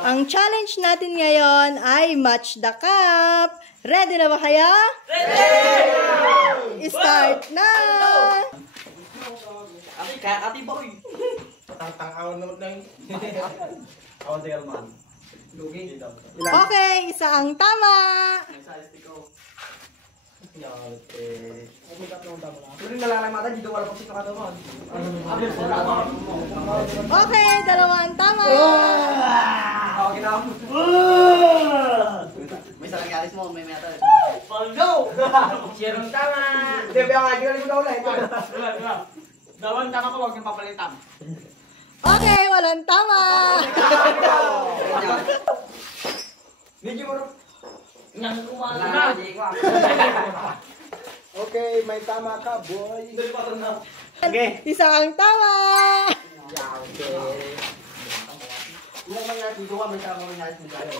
Ang challenge natin ngayon ay Match the Cup. Ready na ba kayo? Ready! Start na! Ati boy! Tang-awan naman na yun. Awan tayo man. Okay, isa ang tama. Pero yung nalalamatan dito wala pang sino ka naman. Okay, dalawa ang tama. Okay na. May salang yaris mo, may metal. Paldo! Siyerong tama! Hindi, kaya nga, hindi ko na ulit. Dalawang tama ko, huwag niyong papalitan. Okay, walang tama. Medyo mo rin. Nang kumala. Okay, may tama ka, boy. Okay. Isa ang tama. Ilang mangyari dito ka, may tama mangyari mo tayo.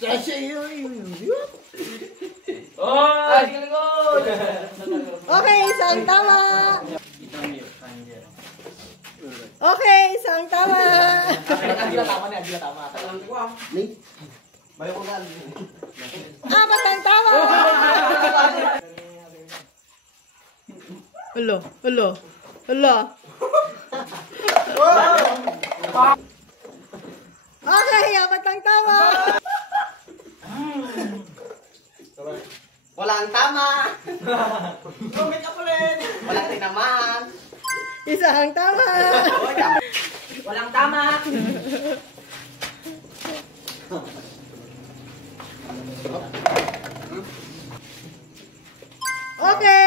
Yes, yun. Oh! Ay, galing ko! Okay, isa ang tama. Okay, isa ang tama. Hindi na tama na, hindi na tama. Talang ko ah. Late. Bayo ko gan. Apat ang tama. Ulo, ulo, ulo. Okay, apat ang tama. Walang tama! Gumit ako rin! Walang tinaman! Isa ang tama. Walang tama! Okay.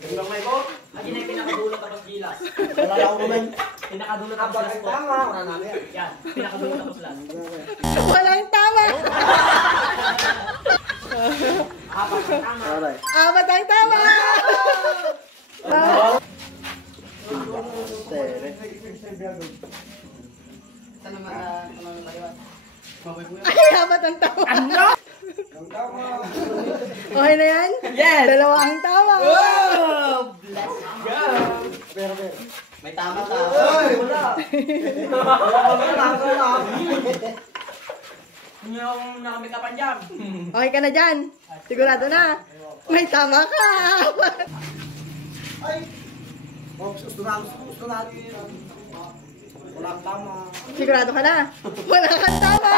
Tingnan mo ito? Akin na yung pinakadulot tapos gilas. Wala lang ako naman. Pinakadulot tapos last po. Tama! Wala namin. Yan. Pinakadulot tapos last. Walang tama. Apat ang tama. Alright. Apat ang tama. Saan naman ang kaliwat? Ay, apat ang tama. Ano? Ang tama. Okay na yan? Yes! Dalawa ang tama. Oh! Bless God! Pero. May tama ka. Ay! Wala! Wala! Hindi akong nakamikapan dyan. Okay ka na dyan? Sigurado na? May tama ka. Ay! Gusto natin. Walang tama. Sigurado ka na? Wala kang tama.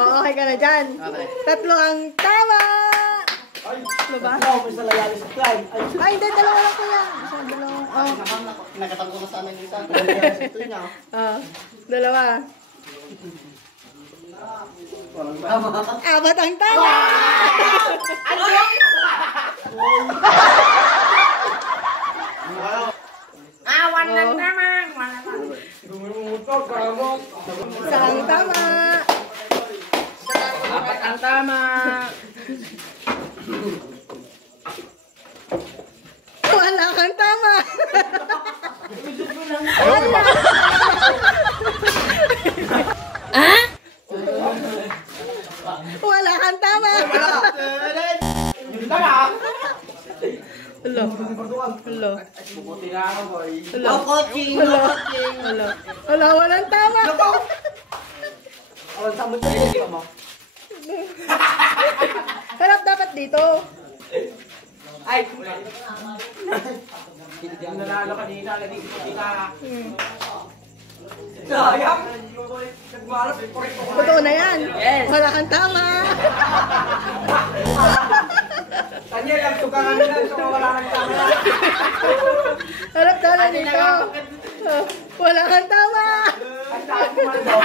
Okay ka na dyan? Tatlo ang tama. Ano ba? Ay, hindi. Dalawa lang ko yan. Isang dalawa. Oh. Nakatango na sa amin yung isa. Dalawa. Apat ang tama. Ano? Awan ng tama. Isa ang tama. Apat ang tama. Wala kang tama. Wala kang tama. Hello. Hello. Puputi na ako, boy. Hello. Coaching! Hello. Hello. Hello, walang tama. Awan sa mo dyan. Mo. Harap dapat dito. Ay! Nanalo kanina, lagi ka. Sayang! Nagmalas, Totoo na yan. Yes. Wala kang tama. Tanya lang, tukangan na lang, so wala nang tama. Harap dapat dito. Wala kang tama. Ang dami mo daw.